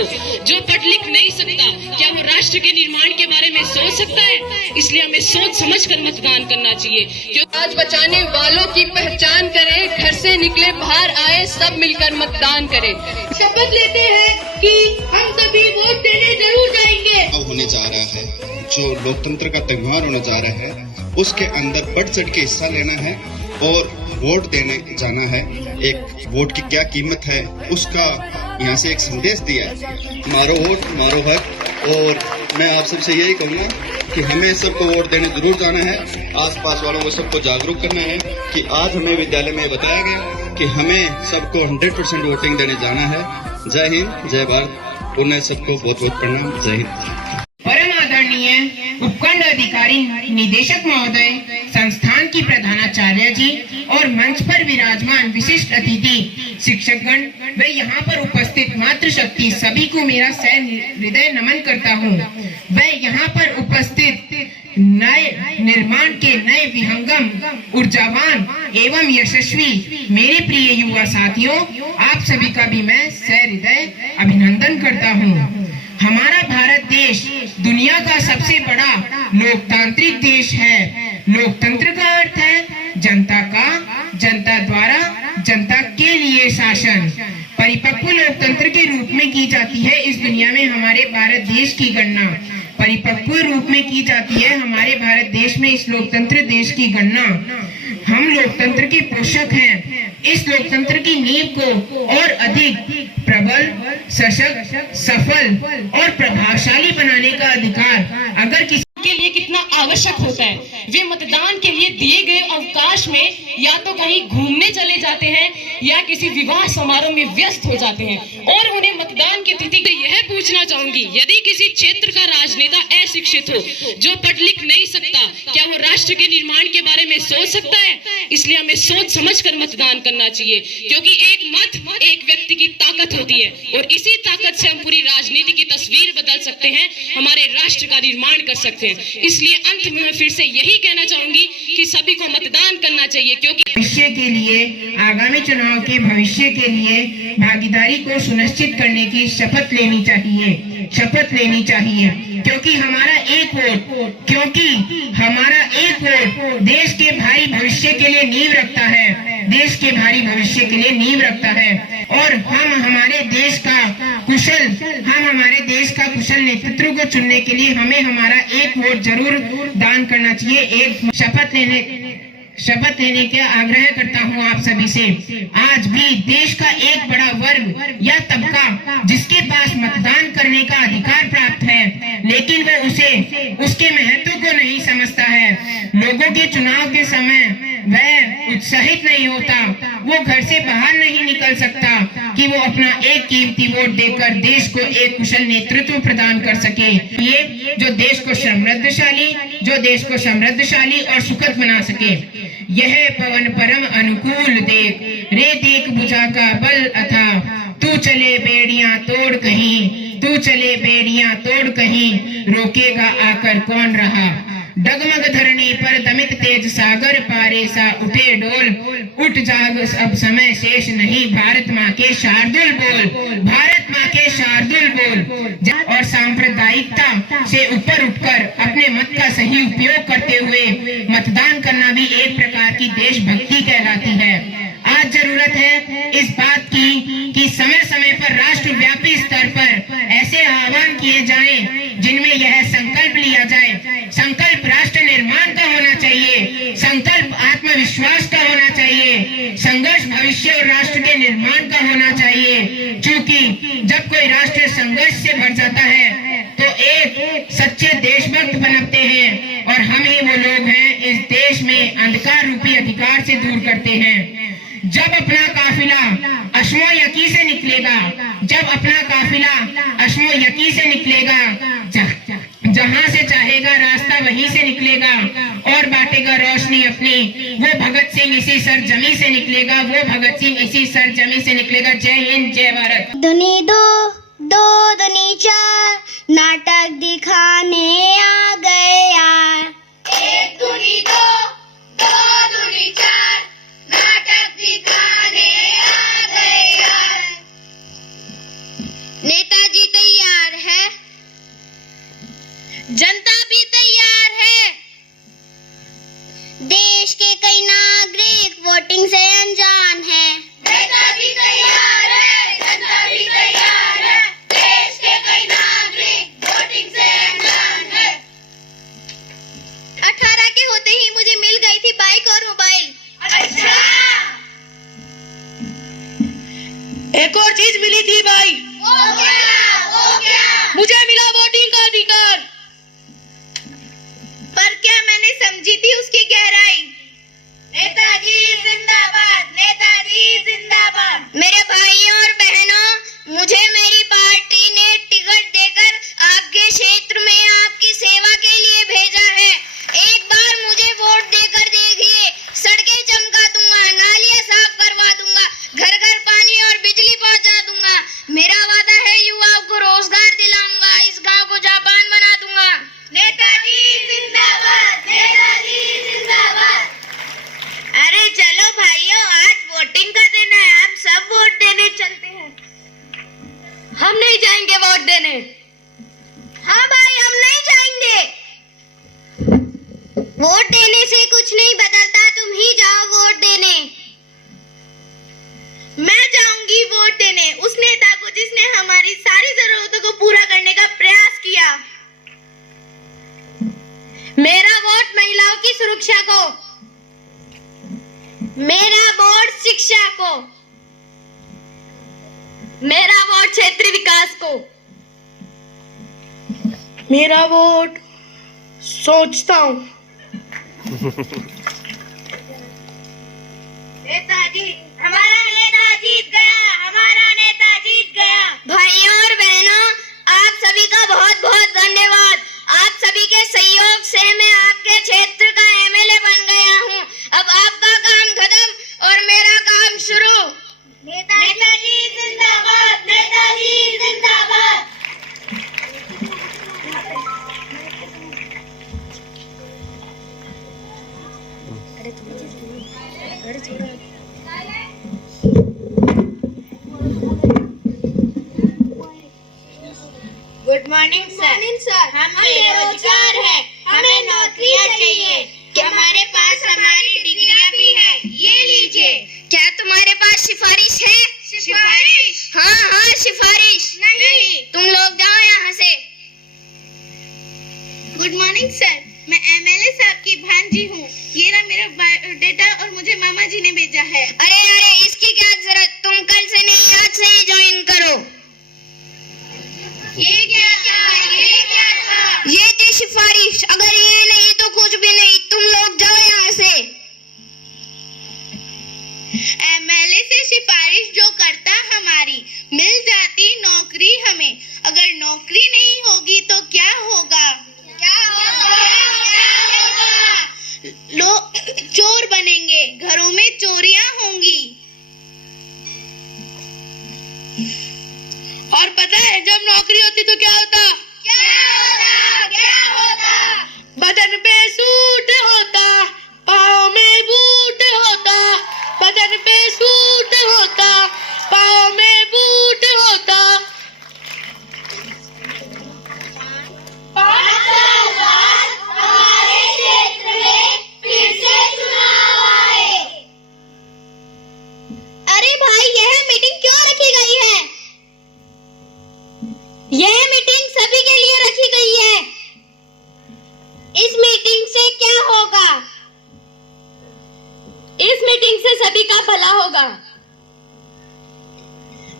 हो। जो पढ़ लिख नहीं सकता, क्या वो राष्ट्र के निर्माण के बारे में सोच सकता है? इसलिए हमें सोच समझकर मतदान करना चाहिए। क्योंकि आज बचाने वालों की पहचान करें, घर से निकले बाहर आए, सब मिलकर मतदान करें। शपथ लेते हैं कि हम सभी वोट देने जरूर जाएंगे। अब होने जा रहा है, जो लोकतंत्र का त्योहार होने जा रहा है, उसके अंदर बढ़ चढ़ के हिस्सा लेना है और वोट देने जाना है। एक वोट की क्या कीमत है उसका यहाँ से एक संदेश दिया है, मारो वोट मारो हक। और मैं आप सबसे यही कहूँगा कि हमें सबको वोट देने जरूर जाना है। आसपास वालों को सबको जागरूक करना है कि आज हमें विद्यालय में बताया गया कि हमें सबको 100% वोटिंग देने जाना है। जय हिंद, जय भारत। उन्हें सबको बहुत बहुत प्रणाम। जय हिंद। परम आदरणीय उपखंड अधिकारी निदेशक महोदय, संस्थान की प्रधानाचार्य जी और मंच पर विराजमान विशिष्ट अतिथि शिक्षकगण व यहाँ पर उपस्थित मातृशक्ति सभी को मेरा हृदय नमन करता हूँ। व यहाँ पर उपस्थित नए निर्माण के नए विहंगम, ऊर्जावान एवं यशस्वी मेरे प्रिय युवा साथियों, आप सभी का भी मैं सहृदय अभिनंदन करता हूँ। हमारा भारत देश दुनिया का सबसे बड़ा लोकतांत्रिक देश है। लोकतंत्र का अर्थ है जनता का, जनता द्वारा, जनता के लिए शासन। परिपक्व लोकतंत्र के रूप में की जाती है इस दुनिया में हमारे भारत देश की गणना। परिपक्व रूप में की जाती है हमारे भारत देश में इस लोकतंत्र देश की गणना। हम लोकतंत्र के पोषक हैं। इस लोकतंत्र की नींव को और अधिक प्रबल, सशक्त, सफल और प्रभावशाली बनाने का अधिकार अगर किसी के लिए कितना आवश्यक होता है। वे मतदान के लिए दिए गए अवकाश में या तो कहीं घूमने चले जाते हैं या किसी विवाह समारोह में व्यस्त हो जाते हैं और उन्हें मतदान की तिथि। यह पूछना चाहूंगी, यदि किसी क्षेत्र का राजनेता अशिक्षित हो, जो पढ़ लिख नहीं सकता, क्या वो राष्ट्र के निर्माण के बारे में सोच सकता है? इसलिए हमें सोच समझकर मतदान करना चाहिए, क्योंकि एक मत एक व्यक्ति की ताकत होती है और इसी ताकत से हम पूरी राजनीति की तस्वीर बदल सकते हैं, हमारे राष्ट्र का निर्माण कर सकते हैं। इसलिए अंत में मैं फिर से यही कहना चाहूंगी कि सभी को मतदान करना चाहिए, क्योंकि भविष्य के लिए, आगामी चुनाव के भविष्य के लिए भागीदारी को सुनिश्चित करने की शपथ लेनी चाहिए। शपथ लेनी चाहिए, क्योंकि हमारा एक वोट देश के भारी भविष्य के लिए नींव रखता है। देश के भारी भविष्य के लिए नींव रखता है और हम हमारे देश का कुशल नेतृत्व को चुनने के लिए हमें हमारा एक वोट जरूर दान करना चाहिए। एक शपथ लेने का आग्रह करता हूं आप सभी से। आज भी देश का एक बड़ा वर्ग या तबका जिसके पास मतदान करने का अधिकार प्राप्त है, लेकिन वो उसके महत्व को नहीं समझता है। लोगों के चुनाव के समय वह उत्साहित नहीं होता, वो घर से बाहर नहीं निकल सकता कि वो अपना एक कीमती वोट देकर देश को एक कुशल नेतृत्व प्रदान कर सके, ये जो देश को समृद्धशाली और सुखद बना सके। यह पवन परम अनुकूल देख बुझा का बल अथा, तू चले बेड़ियां तोड़ कहीं, रोकेगा आकर कौन रहा। डगमग धरणी पर दमित तेज सागर, पारे सा उठे डोल, उठ जाग अब समय शेष नहीं, भारत माँ के शार्दुल बोल। और सांप्रदायिकता से ऊपर उठकर अपने मत का सही उपयोग करते हुए मतदान करना भी एक प्रकार की देशभक्ति कहलाती है। आज जरूरत है इस बात की कि समय समय पर राष्ट्रव्यापी स्तर पर ऐसे आह्वान किए जाएं जिनमें यह संकल्प लिया जाए। संकल्प राष्ट्र निर्माण का होना चाहिए, संकल्प आत्मविश्वास का होना चाहिए, संघर्ष भविष्य और राष्ट्र के निर्माण का होना चाहिए। क्योंकि जब कोई राष्ट्र संघर्ष से भर जाता है तो एक सच्चे देशभक्त बनते हैं और हम ही वो लोग हैं इस देश में अंधकार रूपी अधिकार से दूर करते हैं। जब अपना काफिला अश्मो यकी से निकलेगा, जहां से चाहेगा रास्ता वहीं से निकलेगा और बांटेगा रोशनी अपनी। वो भगत सिंह इसी सरजमी से निकलेगा, जय हिंद, जय भारत। दुनी दो दुनी चार, नाटक दिखाने आ गए यार। एक दुनी दो दुनी चार, नाटक दिखाने आ गए यार। नेताजी एक और चीज मिली थी भाई, वो क्या? मुझे मिला वोटिंग का अधिकार। पर क्या मैंने समझी थी उसकी गहराई? नेताजी जिंदाबाद, नेताजी जिंदाबाद। मेरे भाइयों और बहनों, मुझे मेरी पार्टी ने टिकट देकर आपके क्षेत्र में आपकी सेवा के लिए भेजा है। एक बार मुझे वोट देकर देखिए, सड़कें चमका दूंगा, नालियां साफ करवा दूंगा, घर घर पानी और बिजली पहुंचा दूंगा। मेरा वादा है युवाओं को रोजगार दिलाऊंगा, इस गांव को जापान बना दूंगा। नेताजी जिंदाबाद, नेताजी जिंदाबाद। अरे चलो भाइयों, आज वोटिंग का दिन है, हम सब वोट देने चलते हैं। हम नहीं जाएंगे वोट देने। हाँ भाई, हम नहीं जाएंगे। वोट देने से कुछ नहीं बदलता, तुम ही जाओ वोट देने। मैं जाऊंगी वोट देने उस नेता को जिसने हमारी सारी जरूरतों को पूरा करने का प्रयास किया। मेरा वोट महिलाओं की सुरक्षा को, मेरा वोट शिक्षा को, मेरा वोट क्षेत्रीय विकास को, मेरा वोट सोचता हूँ। नेताजी, हमारा नेता जीत गया, हमारा नेता जीत गया। भाइयों और बहनों, आप सभी का बहुत बहुत धन्यवाद। आप सभी के सहयोग से मैं आपके क्षेत्र का एमएलए बन गया हूँ। अब आपका काम खत्म और मेरा काम शुरू। नेताजी जिंदाबाद, नेताजी जिंदाबाद। Good morning sir. हम बेरोजगार हैं, हमें नौकरियां चाहिए। हमारे पास हमारी डिग्रियां भी है, ये लीजिए। क्या तुम्हारे पास सिफारिश है? सिफारिश? हाँ, सिफारिश। नहीं। तुम लोग जाओ यहाँ से। गुड मॉर्निंग सर, मैं एमएलए साहब की भांजी हूँ। ये रहा मेरा बायोडेटा और मुझे मामा जी ने भेजा है। अरे इसकी क्या जरूरत, तुम कल से नहीं आज से ही ज्वाइन करो। ये क्या था? ये थी सिफारिश। अगर ये नहीं तो कुछ भी नहीं, तुम लोग जाओ यहाँ से। एमएलए से सिफारिश जो करता हमारी, मिल जाती नौकरी हमें। अगर नौकरी नहीं होगी तो क्या होगा? लोग चोर बनेंगे, घरों में चोरियां होंगी। और पता है जब नौकरी होती तो क्या होता? बदन पे सूट होता, पाँव में बूट होता। बदन पे सूट होता, पाँव में बूट होता। हमारे क्षेत्र में फिर से चुनाव आए। अरे भाई, यह मीटिंग क्यों रखी गई है? यह मीटिंग सभी के लिए रखी गई है। इस मीटिंग से क्या होगा? इस मीटिंग से सभी का भला होगा।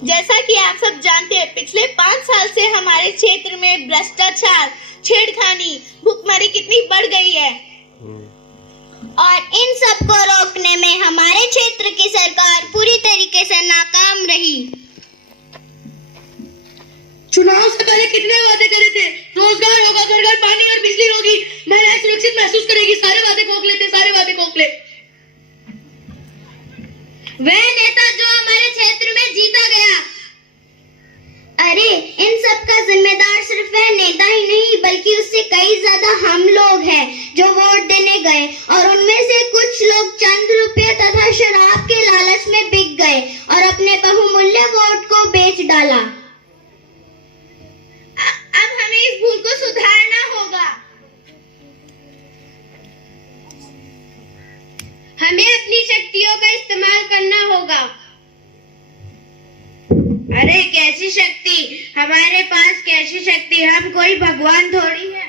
जैसा कि आप सब जानते हैं, पिछले 5 साल से हमारे क्षेत्र में भ्रष्टाचार, छेड़खानी, भुखमरी कितनी बढ़ गई है। और इन सब को रोकने में हमारे क्षेत्र की सरकार पूरी तरीके से नाकाम रही। चुनाव से पहले कितने वादे करे थे? रोजगार होगा, घर घर पानी और बिजली होगी, महिलाएं सुरक्षित महसूस करेगी। सारे वादे खोख लेते, सारे वादे खोख ले। वह नेता जो हमारे क्षेत्र में जीता गया। अरे इन सब का जिम्मेदार सिर्फ वह नेता ही नहीं, बल्कि उससे कई ज्यादा हम लोग हैं जो वोट देने गए और उनमें से कुछ लोग चंद रुपए तथा शराब के लालच में बिक गए और अपने बहुमूल्य वोट को बेच डाला। अब हमें इस भूल को सुधारना होगा। हमें अपनी शक्तियों का इस्तेमाल करना होगा। अरे कैसी शक्ति? हमारे पास कैसी शक्ति? हम कोई भगवान थोड़ी है।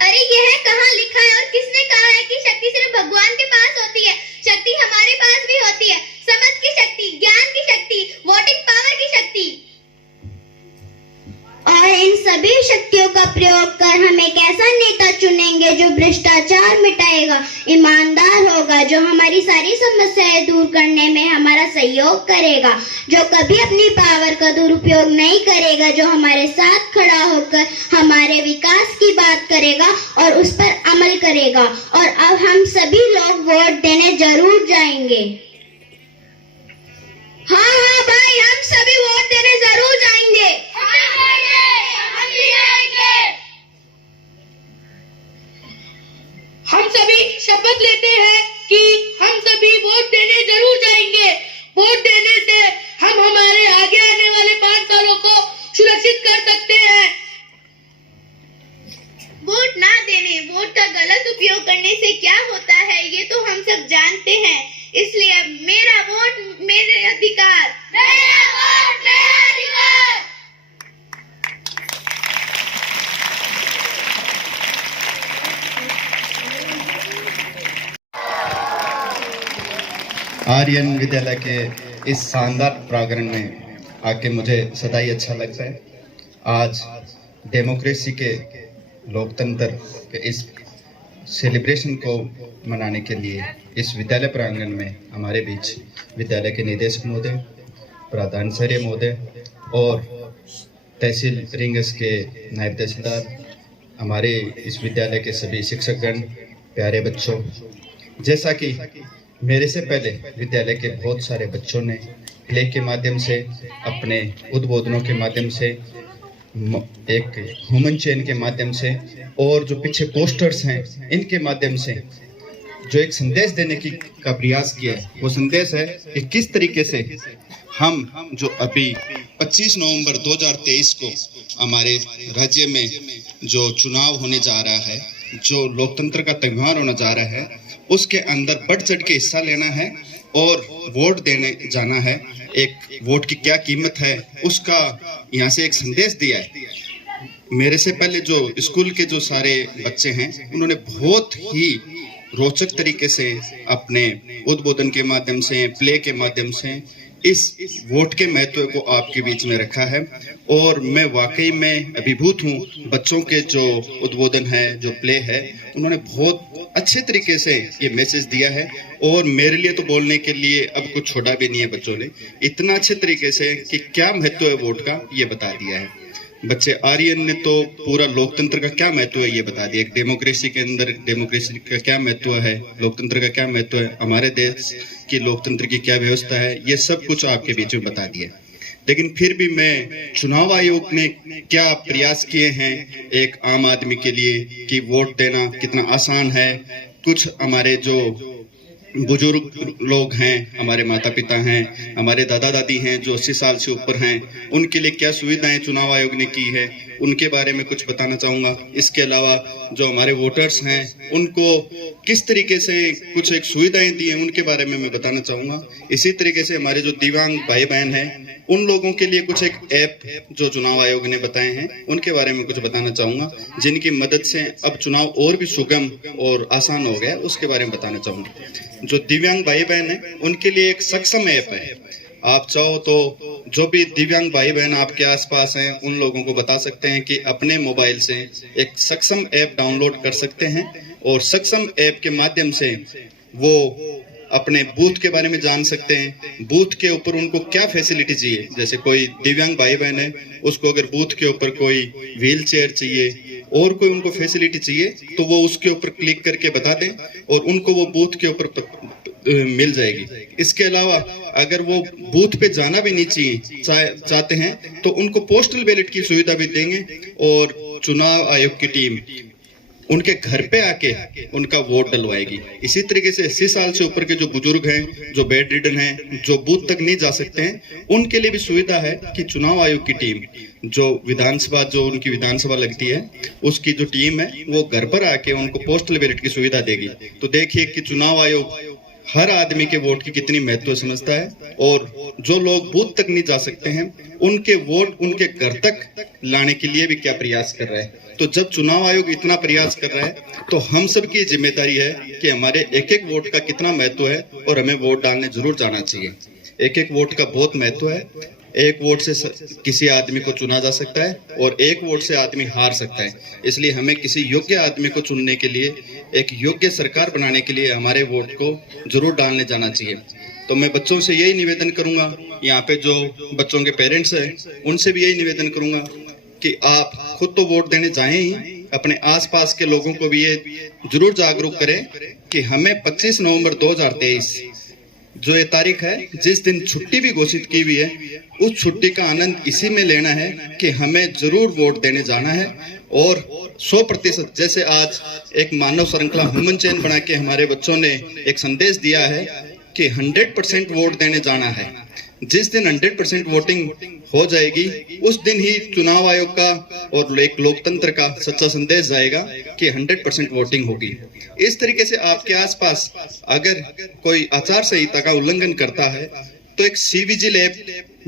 अरे यह कहाँ लिखा है और किसने कहा है कि शक्ति सिर्फ भगवान के पास होती है? शक्ति हमारे पास भी होती है। समझ की शक्ति, ज्ञान की भ्रष्टाचार मिटाएगा, ईमानदार होगा, जो हमारी सारी समस्याएं दूर करने में हमारा सहयोग करेगा, जो कभी अपनी पावर का दुरुपयोग नहीं करेगा, जो हमारे साथ खड़ा होकर हमारे विकास की बात करेगा और उस पर अमल करेगा। और अब हम सभी लोग वोट देने जरूर जाएंगे। हाँ भाई, हम सभी वोट देने जरूर जाएंगे। हम सभी शपथ लेते हैं कि हम सभी वोट देने जरूर जाएंगे। वोट देने से हम हमारे आगे आने वाले 5 सालों को सुरक्षित कर सकते हैं। वोट ना देने, वोट का गलत उपयोग करने से क्या होता है ये तो हम सब जानते हैं। इसलिए मेरा वोट मेरे अधिकार, मेरा वोट मेरा अधिकार। आर्यन विद्यालय के इस शानदार प्रांगण में आके मुझे सदा ही अच्छा लगता है। आज डेमोक्रेसी के, लोकतंत्र के इस सेलिब्रेशन को मनाने के लिए इस विद्यालय प्रांगण में हमारे बीच विद्यालय के निदेशक महोदय, प्रधानाचार्य महोदय और तहसील रिंगस के नायब तहसीलदार, हमारे इस विद्यालय के सभी शिक्षकगण, प्यारे बच्चों, जैसा कि मेरे से पहले विद्यालय के बहुत सारे बच्चों ने प्ले के माध्यम से, अपने उद्बोधनों के माध्यम से, एक ह्यूमन चेन के माध्यम से और जो पीछे पोस्टर्स हैं इनके माध्यम से जो एक संदेश देने की का प्रयास किया है, वो संदेश है कि किस तरीके से हम जो अभी 25 नवंबर 2023 को हमारे राज्य में जो चुनाव होने जा रहा है, जो लोकतंत्र का त्यौहार होने जा रहा है, उसके अंदर बढ़ चढ़ के हिस्सा लेना है और वोट देने जाना है। एक वोट की क्या कीमत है उसका यहाँ से एक संदेश दिया है। मेरे से पहले जो स्कूल के जो सारे बच्चे हैं उन्होंने बहुत ही रोचक तरीके से अपने उद्बोधन के माध्यम से, प्ले के माध्यम से इस वोट के महत्व को आपके बीच में रखा है और मैं वाकई में अभिभूत हूँ। बच्चों के जो उद्बोधन है, जो प्ले है, उन्होंने बहुत अच्छे तरीके से ये मैसेज दिया है और मेरे लिए तो बोलने के लिए अब कुछ छोड़ा भी नहीं है। बच्चों ने इतना अच्छे तरीके से कि क्या महत्व है वोट का ये बता दिया है। बच्चे आर्यन ने तो पूरा लोकतंत्र का क्या महत्व है ये बता दिया। एक डेमोक्रेसी के अंदर डेमोक्रेसी का क्या महत्व है, लोकतंत्र का क्या महत्व है, हमारे देश की लोकतंत्र की क्या व्यवस्था है, ये सब कुछ आपके बीच में बता दिया। लेकिन फिर भी मैं चुनाव आयोग ने क्या प्रयास किए हैं एक आम आदमी के लिए कि वोट देना कितना आसान है। कुछ हमारे जो बुजुर्ग लोग हैं, हमारे माता पिता हैं, हमारे दादा दादी हैं जो 80 साल से ऊपर हैं, उनके लिए क्या सुविधाएं चुनाव आयोग ने की है उनके बारे में कुछ बताना चाहूँगा। इसके अलावा जो हमारे वोटर्स हैं उनको किस तरीके से कुछ एक सुविधाएं दी हैं उनके बारे में मैं बताना चाहूँगा। इसी तरीके से हमारे जो दिव्यांग भाई बहन हैं उन लोगों के लिए कुछ एक ऐप जो चुनाव आयोग ने बताए हैं उनके बारे में कुछ बताना चाहूँगा, जिनकी मदद से अब चुनाव और भी सुगम और आसान हो गया, उसके बारे में बताना चाहूँगा। जो दिव्यांग भाई बहन हैं उनके लिए एक सक्षम ऐप है। आप चाहो तो जो भी दिव्यांग भाई बहन आपके आसपास हैं उन लोगों को बता सकते हैं कि अपने मोबाइल से एक सक्षम ऐप डाउनलोड कर सकते हैं और सक्षम ऐप के माध्यम से वो अपने बूथ के बारे में जान सकते हैं। बूथ के ऊपर उनको क्या फैसिलिटी चाहिए, जैसे कोई दिव्यांग भाई बहन है उसको अगर बूथ के ऊपर कोई व्हील चेयर चाहिए और कोई उनको फैसिलिटी चाहिए तो वो उसके ऊपर क्लिक करके बता दें और उनको वो बूथ के ऊपर मिल जाएगी। इसके अलावा अगर वो बूथ पे जाना भी नहीं चाहते हैं तो उनको पोस्टल बैलेट की सुविधा भी देंगे और चुनाव आयोग की टीम उनके घर पे आके उनका वोट डलवाएगी। इसी तरीके से 80 साल से ऊपर के जो बुजुर्ग हैं, जो बेड रिडन हैं, जो बूथ तक नहीं जा सकते हैं, उनके लिए भी सुविधा है कि चुनाव आयोग की टीम जो विधानसभा जो उनकी विधानसभा लगती है उसकी जो टीम है वो घर पर आके उनको पोस्टल बैलेट की सुविधा देगी। तो देखिए कि चुनाव आयोग हर आदमी के वोट की कितनी महत्व समझता है और जो लोग बूथ तक नहीं जा सकते हैं उनके वोट उनके घर तक लाने के लिए भी क्या प्रयास कर रहा है। तो जब चुनाव आयोग इतना प्रयास कर रहा है तो हम सबकी जिम्मेदारी है कि हमारे एक एक वोट का कितना महत्व है और हमें वोट डालने जरूर जाना चाहिए। एक एक वोट का बहुत महत्व है एक वोट से किसी आदमी को चुना जा सकता है और एक वोट से आदमी हार सकता है। इसलिए हमें किसी योग्य आदमी को चुनने के लिए, एक योग्य सरकार बनाने के लिए हमारे वोट को जरूर डालने जाना चाहिए। तो मैं बच्चों से यही निवेदन करूंगा, यहाँ पे जो बच्चों के पेरेंट्स हैं उनसे भी यही निवेदन करूंगा कि आप खुद तो वोट देने जाएं ही, अपने आसपास के लोगों को भी ये जरूर जागरूक करें कि हमें 25 नवंबर 2023 जो ये तारीख है, जिस दिन छुट्टी भी घोषित की हुई है, उस छुट्टी का आनंद इसी में लेना है कि हमें जरूर वोट देने जाना है और 100% जैसे आज एक मानव श्रृंखला ह्यूमन चेन बना के हमारे बच्चों ने एक संदेश दिया है कि 100% वोट देने जाना है। जिस दिन 100% वोटिंग हो जाएगी उस दिन ही चुनाव आयोग का और एक लोकतंत्र का सच्चा संदेश जाएगा कि 100% वोटिंग होगी। इस तरीके से आपके आसपास अगर कोई आचार संहिता का उल्लंघन करता है तो एक सी विजिल ऐप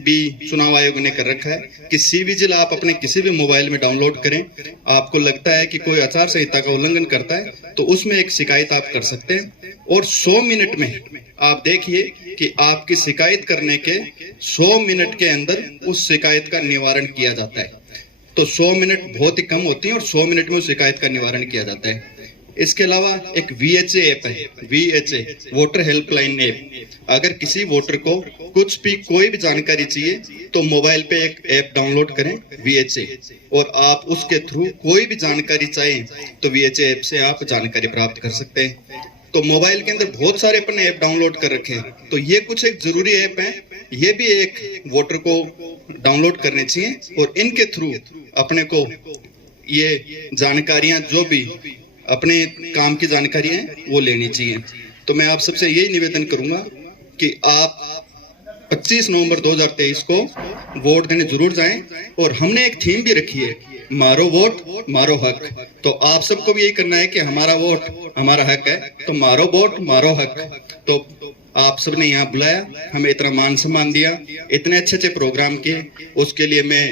भी चुनाव आयोग ने कर रखा है कि सी विजिल आप अपने किसी भी मोबाइल में डाउनलोड करें। आपको लगता है कि कोई आचार संहिता का उल्लंघन करता है तो उसमें एक शिकायत आप कर सकते हैं और 100 मिनट में आप देखिए कि आपकी शिकायत करने के 100 मिनट के अंदर उस शिकायत का निवारण किया जाता है। तो 100 मिनट बहुत ही कम होती है और 100 मिनट में उस शिकायत का निवारण किया जाता है। इसके अलावा एक VHA ऐप है, VHA वोटर हेल्पलाइन ऐप। अगर किसी वोटर को कुछ भी कोई भी जानकारी चाहिए तो मोबाइल पे एक ऐप डाउनलोड करें VHA, और आप उसके थ्रू कोई भी जानकारी चाहें तो VHA ऐप से आप जानकारी प्राप्त कर सकते हैं। तो मोबाइल के अंदर बहुत सारे अपने ऐप डाउनलोड कर रखे हैं, तो ये कुछ एक जरूरी ऐप है, ये भी एक वोटर को डाउनलोड करने चाहिए और इनके थ्रू अपने को ये जानकारियां जो भी अपने काम की जानकारी है वो लेनी चाहिए। तो मैं आप सबसे यही निवेदन करूंगा कि आप 25 नवंबर 2023 को वोट देने जरूर जाएं और हमने एक थीम भी रखी है, मारो वोट मारो हक। तो आप सबको भी यही करना है कि हमारा वोट हमारा हक है, तो मारो वोट मारो हक। तो आप सबने यहाँ बुलाया, हमें इतना मान सम्मान दिया, इतने अच्छे अच्छे प्रोग्राम किए, उसके लिए मैं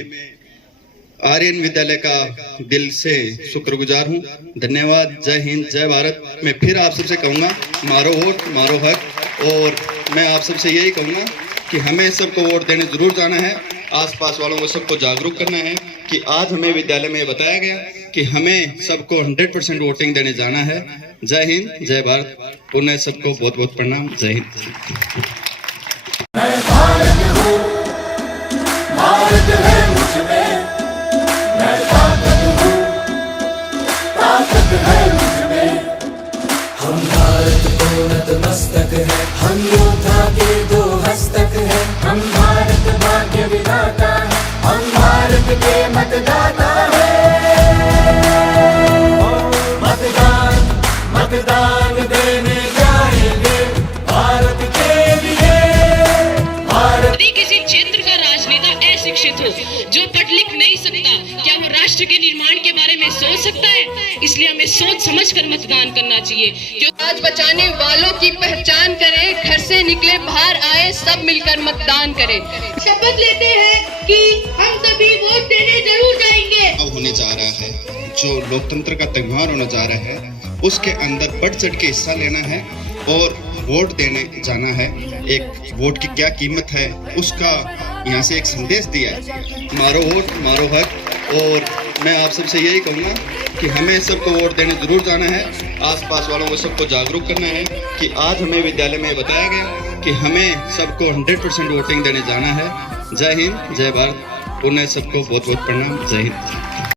आर्यन विद्यालय का दिल से शुक्रगुजार हूँ। धन्यवाद। जय हिंद, जय भारत। मैं फिर आप सबसे कहूँगा मारो वोट मारो हक, और मैं आप सबसे यही कहूँगा कि हमें सबको वोट देने जरूर जाना है, आसपास वालों को सबको जागरूक करना है कि आज हमें विद्यालय में बताया गया कि हमें सबको 100% वोटिंग देने जाना है। जय हिंद, जय भारत। पुनः सबको बहुत बहुत प्रणाम। जय हिंद। हम भारत को नतमस्तक है, हम योद्धा के दो हस्तक है। हम भारत भाग्य विधाता है, हम भारत के मतदाता है। मतदान मतदान देने जाएंगे भारत के लिए। यदि किसी क्षेत्र का राजनेता अशिक्षित हो, जो पढ़ लिख नहीं सकता, क्या वो राष्ट्र के निर्माण के बारे में सोच सकता है? इसलिए हमें सोच समझकर मतदान करना चाहिए। क्योंकि आज बचाने वालों की पहचान करें, घर से निकले बाहर आए, सब मिलकर मतदान करें। शपथ लेते हैं कि हम सभी वोट देने जरूर जाएंगे। अब होने जा रहा है, जो लोकतंत्र का त्योहार होने जा रहा है, उसके अंदर बढ़ चढ़ के हिस्सा लेना है और वोट देने जाना है। एक वोट की क्या कीमत है उसका यहाँ से एक संदेश दिया है, मारो वोट मारो हक। और मैं आप सबसे यही कहूँगा कि हमें सबको वोट देने जरूर जाना है, आसपास वालों को सबको जागरूक करना है कि आज हमें विद्यालय में बताया गया कि हमें सबको 100% वोटिंग देने जाना है। जय हिंद, जय भारत। पुनः सबको बहुत बहुत प्रणाम। जय हिंद।